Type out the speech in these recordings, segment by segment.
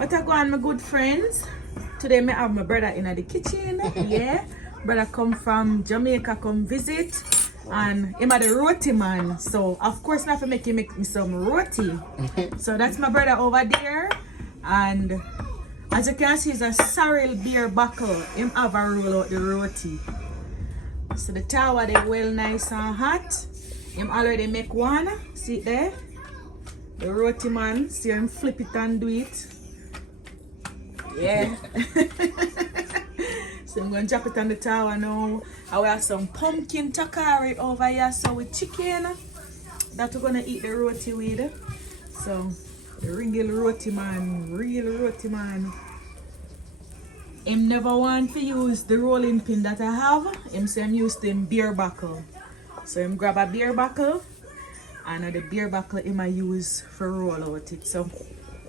What I go on, my good friends? Today I have my brother in the kitchen. Yeah, brother come from Jamaica, come visit, and him a the roti man. So of course I have to make me some roti. So that's my brother over there, and as you can see, it's a sorrel beer buckle. Him have a roll out the roti. So the tower they well nice and hot. Him already make one. See it there? The roti man. See him flip it and do it. Yeah. So I'm gonna drop it on the tower now. I will have some pumpkin talkarie over here, so with chicken that we're gonna eat the roti with. So the real roti man, him never want to use the rolling pin that I have. Him say I'm used to him beer buckle. So him grab a beer buckle, and the beer buckle him I use for roll out it. So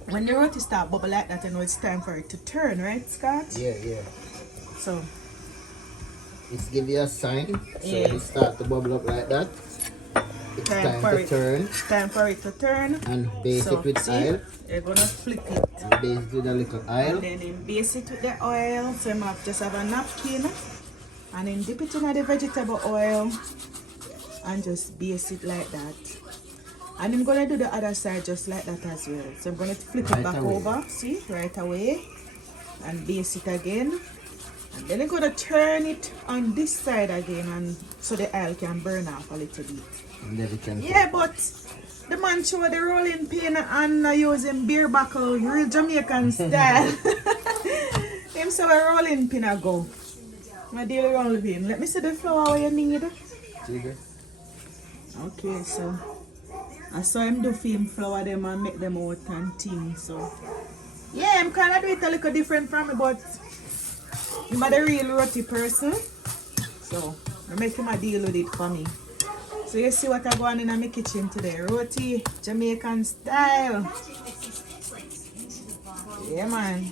when the roti start bubble like that, I know it's time for it to turn, right, Scott? Yeah, yeah. So it's give you a sign. So yeah. when it start to bubble up like that, it's time to turn. It's time for it to turn. And base it with oil. You're gonna flip it. And base it with a little oil. And then him base it with the oil. So you have just have a napkin. And then dip it in the vegetable oil. And just base it like that. And I'm gonna do the other side just like that as well. So I'm gonna flip it back over, see, right away, and base it again. And then I'm gonna turn it on this side again, and so the oil can burn off a little bit. And then we can but the man show the rolling pin and using beer buckle, real Jamaican style. Him say a rolling pin I go. My dear rolling pin. Let me see the flour you need. Okay, so I saw him do film flour them and make them out and things. So yeah, I'm kind of do it a little different from me, but I'm the real roti person. So I make him a deal with it for me. So you see what I go on in my kitchen today. Roti, Jamaican style. Yeah, man.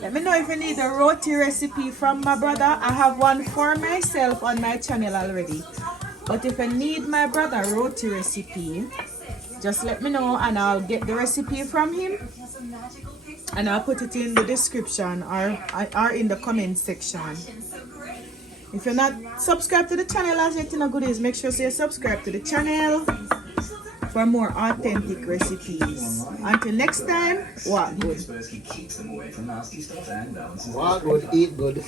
Let me know if you need a roti recipe from my brother. I have one for myself on my channel already. But if you need my brother roti recipe, just let me know and I'll get the recipe from him. And I'll put it in the description or in the comment section. If you're not subscribed to the channel as yet, goodies, make sure you subscribe to the channel for more authentic recipes. Until next time, walk good. walk good, eat good.